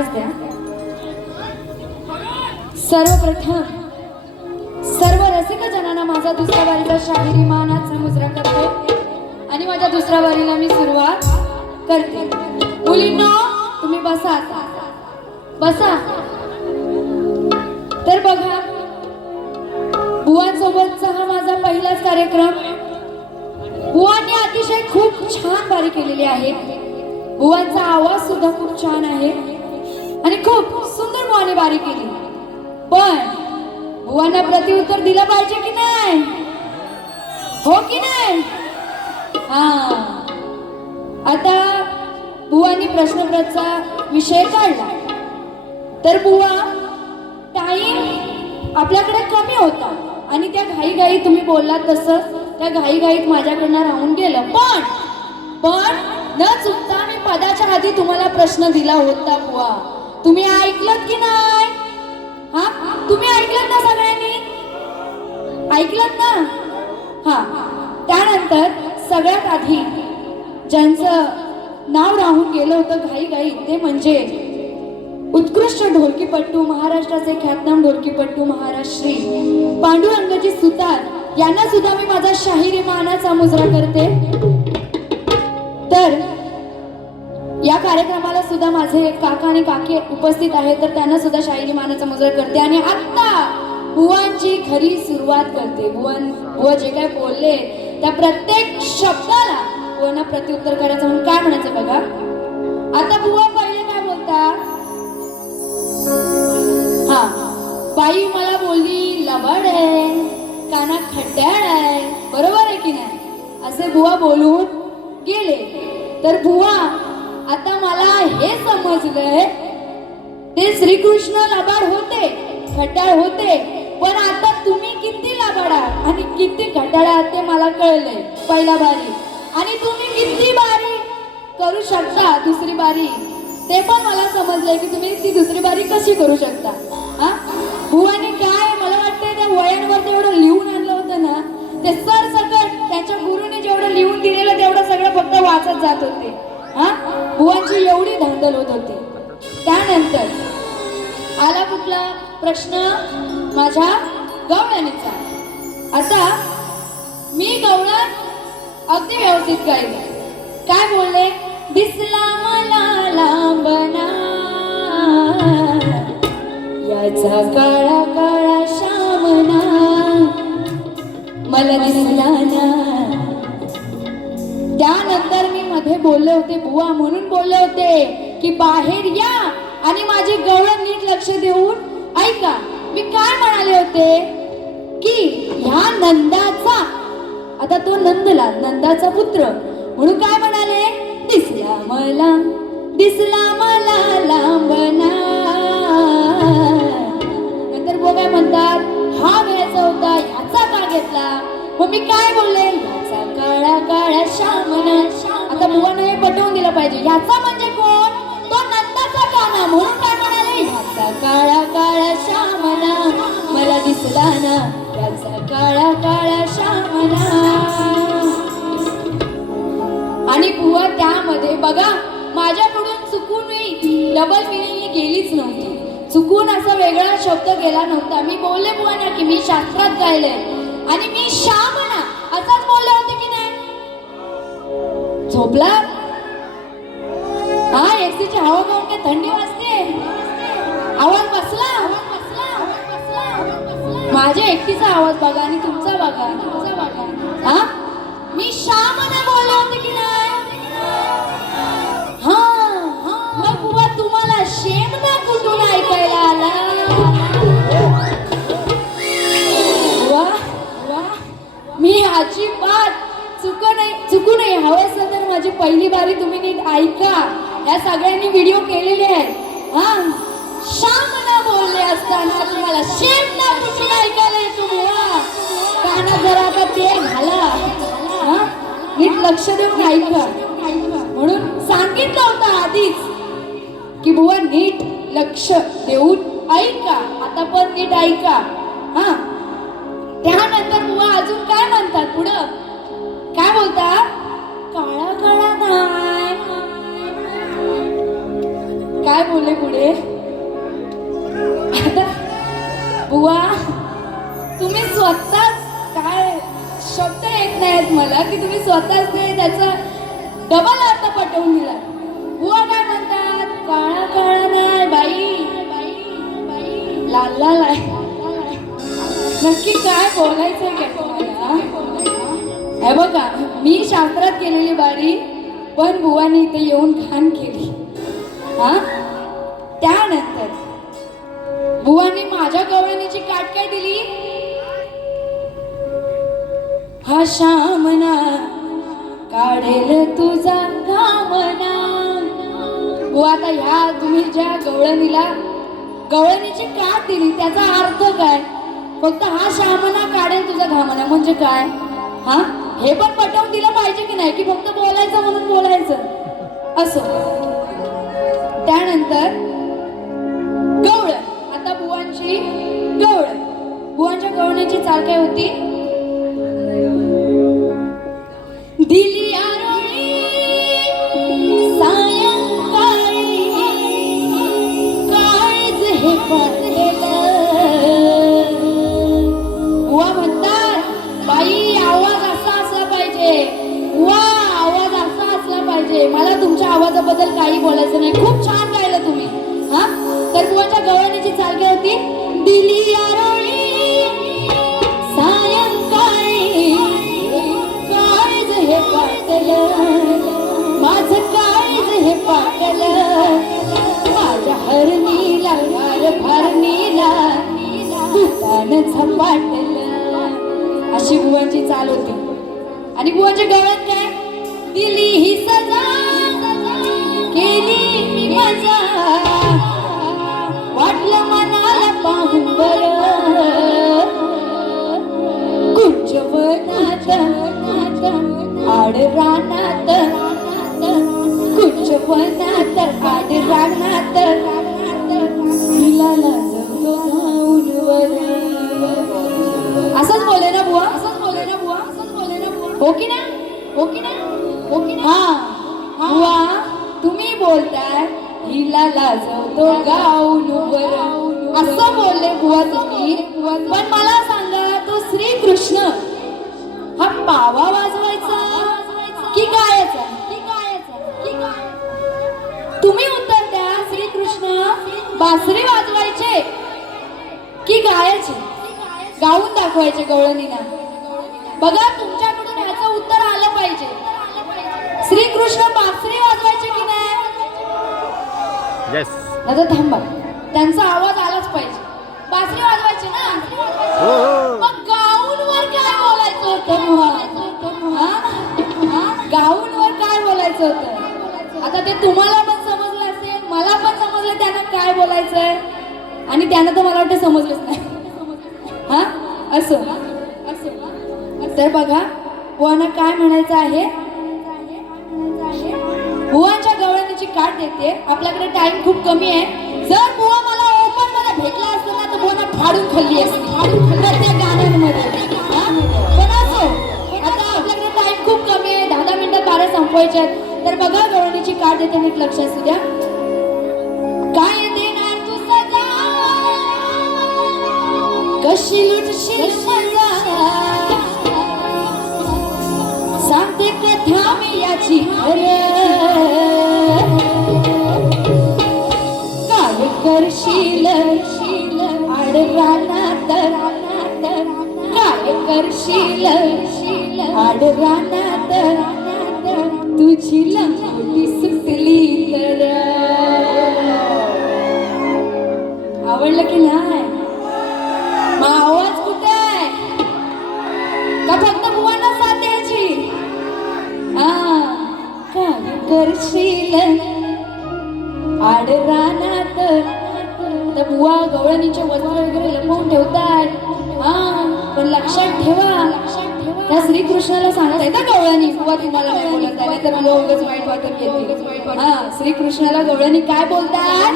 आवाज द्या. सर्वप्रथम सर्व रसिक जनांना माझा दुसऱ्या वारीचा शाहिरी मानाचा मुजरा करते आणि माझ्या दुसऱ्या वारीला मी सुरुवात करते. मुलींनो तुम्ही बसा बसा. तर बघा, बुवांसोबतचा हा माझा पहिलाच कार्यक्रम. बुवांनी अतिशय खूप छान वारी केलेली आहे. बुवांचा आवाज सुद्धा खूप छान आहे आणि खूप सुंदर बुवांनी वारी केली. पण बुवांना प्रत्युत्तर दिलं पाहिजे की नाही? हो की नाही? आता बुवांनी प्रश्नप्रचा विषय काढला तर बुवा टाइम आपल्याकडे कमी होता आणि त्या घाईघाई तुम्ही बोललात तसं त्या घाईघाईत माझ्याकडनं राहून गेलं. पण न चुकता मी पदाच्या आधी तुम्हाला प्रश्न दिला होता बुवा. तुम्ही ऐकलत की नाही? तुम्ही ऐकलत ना? सगळ्यांनी ऐकलत ना? त्यानंतर सगळ्यात आधी ज्यांचं नाव राहून गेलं होतं घाईघाई ते म्हणजे उत्कृष्ट ढोलकीपट्टू, महाराष्ट्राचे ख्यातनाम ढोलकीपट्टू महाराज श्री पांडुरंगजी सुतार यांना सुद्धा मी माझा शाहिरी मानाचा मुजरा करते. तर या कार्यक्रमाला सुद्धा माझे काका आणि काकी उपस्थित आहेत, तर त्यांना सुद्धा शाहिरी मानाचा मुजरा करते. आणि आता बुवांची खरी सुरुवात करते. बुवा जे काय बोलले त्या प्रत्येक शब्दाला बुवांना प्रत्युत्तर करायचं म्हणून काय म्हणायचं बघा. आता बुवा पहिले काय बोलता? बाई मला बोलली लबाड आहे, काना खड्ड्याळ आहे, बरोबर आहे की नाही? असे बुवा बोलून गेले. तर बुवा आता मला हे समजलंय ते श्रीकृष्ण लबाड होते, खड्ड्याळ होते, पण आता तुम्ही किती लबाड आहात आणि किती खड्ड्याळ आहात ते मला कळलंय पहिला बारी. आणि तुम्ही किती बारी करू शकता दुसरी बारी ते पण मला समजलंय की तुम्ही ती दुसरी बारी कशी करू शकता. बुवाने काय मला वाटतंय त्या वयांवर तेवढं लिहून आणलं होतं ना, ते सरसकट त्यांच्या गुरुने जेवढं लिहून दिलेलं तेवढं सगळं फक्त वाचत जात होते. बुवांची एवढी धांदल होत होती. त्यानंतर आला कुठला प्रश्न? माझ्या गवळणीचा. आता मी गवळण अगदी व्यवस्थित गायले. काय बोलले? दिसला मला लांबना याचा काळा काळा श्यामना मला दिसला ना. त्यानंतर मी मध्ये बोलले होते बुवा म्हणून बोलले होते की बाहेर या आणि माझी गवळण नीट लक्ष देऊन ऐका. मी काय म्हणाले होते की ह्या नंदाचा, आता तो नंदला नंदाचा पुत्र म्हणून काय म्हणाले? दिसला मला लांबना. नंतर बुवा काय म्हणतात? हा घ्यायचा होता, ह्याचा का घेतला? मग मी काय बोलले? ह्याचा काळा काळा श्यामना. आता बुवाने हे पटवून दिलं पाहिजे. ह्याचा म्हणजे कोण? तो नंदाचा काना. म्हणून काय म्हणाले? ह्याचा काळा काळा श्यामना मला दिसला ना, ह्याचा काळा काळा श्यामना. आणि बुवा त्यामध्ये बघा माझ्याकडून चुकून मी डबल मिनिंग गेलीच नव्हती. चुकून असा वेगळा शब्द गेला नव्हता. मी बोलले बुवांना की मी शास्त्रात गायले आणि मी श्यामना असंच बोलले होते की नाही? झोपला? एसीची हवा खाऊन काय थंडी वाजते? आवाज बसला? माझ्या एकटीचा आवाज बघा आणि तुमचा बघा. मी श्यामना बोलले होते की नाही? मग बुवा तुम्हाला शेमना कुठून ऐकायला आला? मी अजिबात चुकू नये हवं असेल तर माझी पहिली बारी तुम्ही नीट ऐका. या सगळ्यांनी व्हिडिओ केलेले आहेत. श्यामना बोलले असताना तुम्हाला शेमना कुठून ऐकायला येतो बुवा? कानात जरा आता तेल घाला, नीट लक्ष देऊन ऐका. म्हणून सांगितलं होतं आधीच की बुवा नीट लक्ष देऊन ऐका. आता पण नीट ऐका. त्यानंतर बुवा अजून काय म्हणतात? पुढं काय बोलतात? काळा काळा नाही काय बोलले पुढे आता बुवा तुम्ही स्वतःच काय शब्द येत नाहीत मला की तुम्ही स्वतःच ते त्याचा डबल अर्थ पटवून दिला. बुवा काय म्हणतात काळा काळा नाही बाई लाल लाल आहे. नक्की काय बोलायचंय का तुम्हाला? हे बघा मी शास्त्रात केलेली बारी पण बुवानी इथे येऊन घाण केली. हा त्यानंतर बुवानी माझ्या गवळणीची काट काय दिली. हा शामना काढेल तुझा घामना. बुवा आता ह्या तुम्ही ज्या गवळणीची काट दिली त्याचा अर्थ काय. फक्त हा शामना काढेल तुझा घामना म्हणजे काय. हा हे पण पटवून दिलं पाहिजे की नाही की फक्त बोलायचं म्हणून बोलायचं असं. त्यानंतर गवळण आता बुवांची गवळण. बुवांच्या गवळणीची चाल काय होती. दिली आरोळी सायंकाळी काळीज हे पडलेलं. बुवा म्हणतात बाई आवाज असा असला पाहिजे. वा आवाज असा असला पाहिजे. मला तुमच्या आवाजाबद्दल काही बोलायचं नाही. खूप छान गायलं तुम्ही. हा तर बुवाच्या गवळणीची चाल काय होती. दिली आरोळी सायंकाळी काळीज हे पाटलं माझं काळीज हे पाटलं माझ्या हरणीला हरणीला दुकान झपाटलं. अशी बुवांची चाल होती. आणि बुवांचे गवळण काय. दिली ही सजा केली मी मजा वाटलं मनाला पाहून बरं कुंजवनात आड रानात कुंजवनात आड रानात हिला लाजवतो गाऊनवर. असंच बोले ना बुवा. असंच बोले ना बुवा. असंच बोले ना बुवा. हो की ना हो की ना हो की ना. हा बुवा तुम्ही बोलताय हिला लाजवतो गाऊनवर असं बोलले बुवा तुम्ही. पण मला सांगा तो श्रीकृष्ण हा पावा वाजवायचा की गायचा. तुम्ही उत्तर द्या. श्रीकृष्ण बासरी वाजवायचे की गायचे. गाऊन दाखवायचे गवळणीला. बघा तुमच्याकडून ह्याचं उत्तर आलं पाहिजे. श्रीकृष्ण बासरी वाजवायचे की नाही. आता थांबा त्यांचा आवाज आलाच पाहिजे. बासरी वाजवायची ना. मग गाऊनवर काय बोलायचं होतं. गाऊनवर काय बोलायचं होतं. आता ते तुम्हाला पण समजलं असेल मला पण समजलं त्यांना काय बोलायचंय. आणि त्यांना तर मला वाटतं समजलंच नाही. हा असं तर बघा बुवांना काय म्हणायचं आहे. बुवांच्या गवळणीची काट देते. आपल्याकडे टाइम खूप कमी आहे. जर बुवा मला ओपन मध्ये भेटला असतं ना तर बुवांना फाडून खाल्ली असती त्या गाण्यांमध्ये. पण असो आता आपल्याकडे टाइम खूप कमी आहे. 10 मिनिटात 12 संपवायचे. तर बघा गवळणीची काट देते नीट लक्षात असू द्या. काय देणार तू सजा कशी लुटशील मजा सांगते कथा मी याची काय करशील आड रानात काय करशील आड रानात तुझी लंगोटी सुटली तर. आवडलं की नाही. मग आवाज कुठे आहे का फक्त बुवांना साथ द्यायची. काय करशील आड रानात. आता बुवा गवळणीचे वस्त्र वगैरे लपवून ठेवतात. पण लक्षात ठेवा त्या श्रीकृष्णाला सांगता येतं गवळणी बुवा तुम्हाला काय बोलत आहे तर मला उगाच वाईट वाटत येते. श्रीकृष्णाला गवळणी काय बोलतात.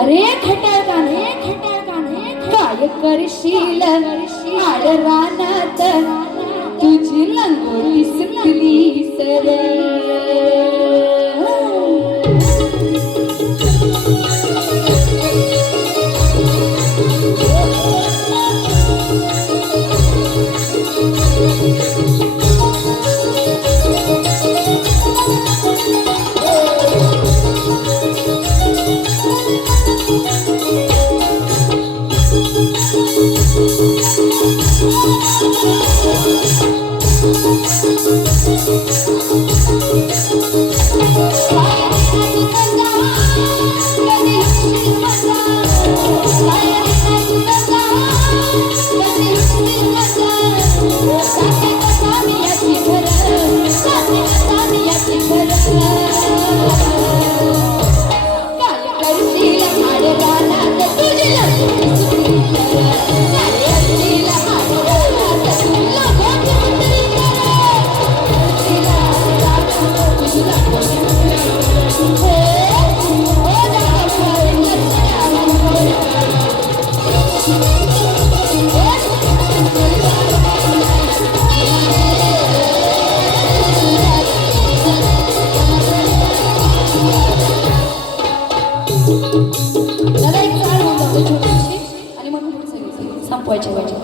अरे खट्याळ कान्हे काय करशील आड रानात तुझी लंगोटी सुटली सर. संपवायचे पाहिजे.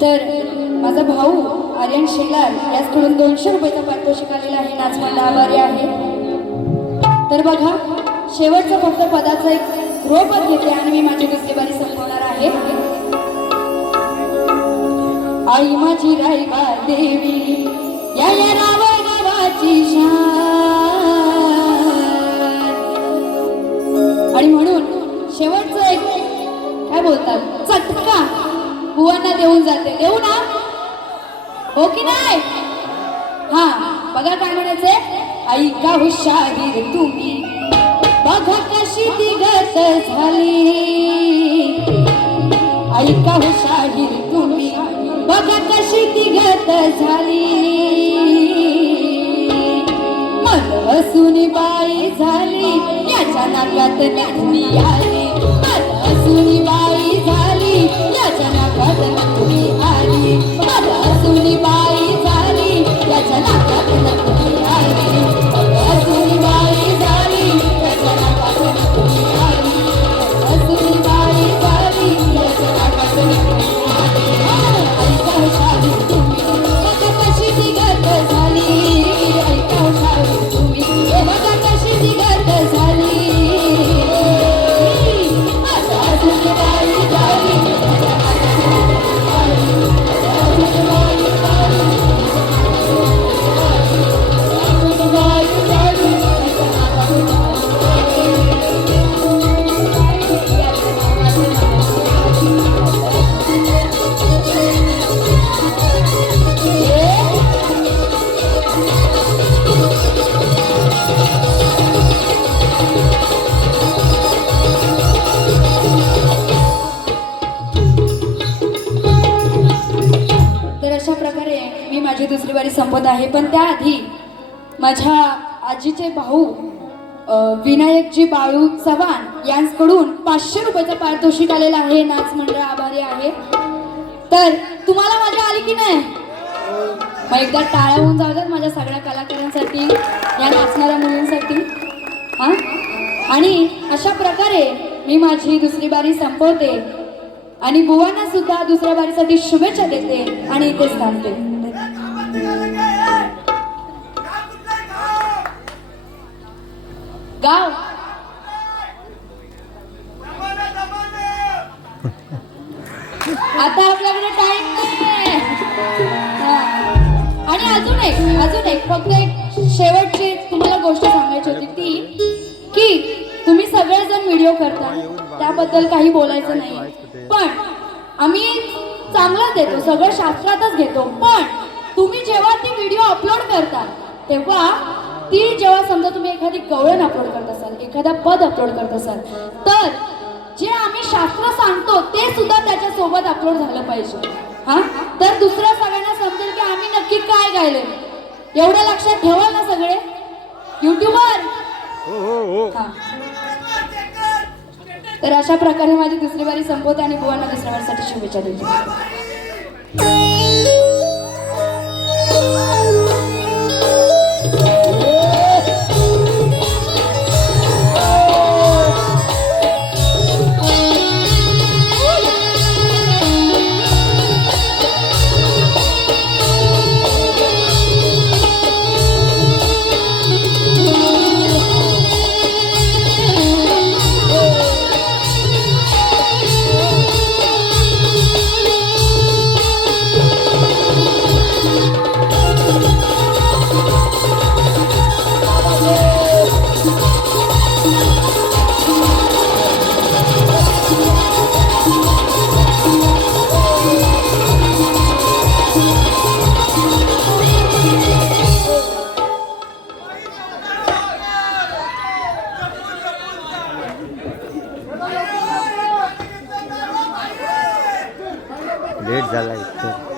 तर माझा भाऊ आर्यन शेलार याचकडून 200 रुपयाचा पारितोषिक आलेला आहे. नाचमंडळ आभारी आहे. तर बघा, शेवटचं फक्त पदाचं एक ध्रुवपद घेते आणि मी माझी दुसरी बारी संपवणार आहे. आई माझी रायबा देवी या रावळ गावाची शान. आणि म्हणून शेवटचं एक काय बोलतात चटका बुवांना देऊन जाते. देऊ ना, हो की नाही? हा बघा काय म्हणायचंय. ऐका हुशारीर तुम्ही बघा कशी दिगत झाली. ऐका हुशारीर तुम्ही बघा कशी दिगत झाली. मन सुनी बाई झाली याच्या नाकात नथनी आली. मन सुनी बाई झाली याच्या नाकात नथनी आली. मन सुनी बाई झाली याच्या नाकात नथनी आली. मन सुनी बाई झाली याच्या नाकात नथनी आली. मन सुनी बाई झाली याच्या नाकात नथनी आली. ऐका हुशारीर तुम्ही बघा कशी दिगत झाली. ऐका हुशारीर तुम्ही बघा कशी दिगत झाली. माझी दुसरी बारी संपत आहे. पण त्याआधी माझ्या आजीचे भाऊ विनायकजी बाळू चव्हाण यांच्याकडून 500 रुपयाचा पारितोषिक आलेला आहे. नाच मंडळ आभारी आहे. तर तुम्हाला मजा आली की नाही? मग एकदा टाळ्या होऊन जाऊ द्यात माझ्या सगळ्या कलाकारांसाठी, या नाचणाऱ्या मुलींसाठी. हा, आणि अशा प्रकारे मी माझी दुसरी बारी संपवते आणि बुवांना सुद्धा दुसऱ्या बारीसाठी शुभेच्छा देते आणि इथेच थांबते. आता आपल्याकडे टाइम नाहीये. हा. आणि अजून एक फक्त एक शेवटची तुम्हाला गोष्ट सांगायची होती ती की तुम्ही सगळेजण व्हिडिओ करता त्याबद्दल काही बोलायचं नाही, पण आम्ही चांगलंच देतो, सगळं शास्त्रातच घेतो. पण तुम्ही जेव्हा ती व्हिडिओ अपलोड करता तेव्हा ती जेव्हा समजा तुम्ही एखादी गवळण अपलोड करत असाल, एखादा पद अपलोड करत असाल, तर जे आम्ही शास्त्र सांगतो ते सुद्धा त्याच्या सोबत अपलोड झालं पाहिजे. हा, तर दुसऱ्या सगळ्यांना समजेल की आम्ही नक्की काय गायले. एवढं लक्षात ठेवा ना सगळे युट्यूबर. हा, तर अशा प्रकारे माझी दुसरी बारी संपवते आणि बुवांना दुसऱ्या बारीसाठी शुभेच्छा देते. लेट झाला इथं.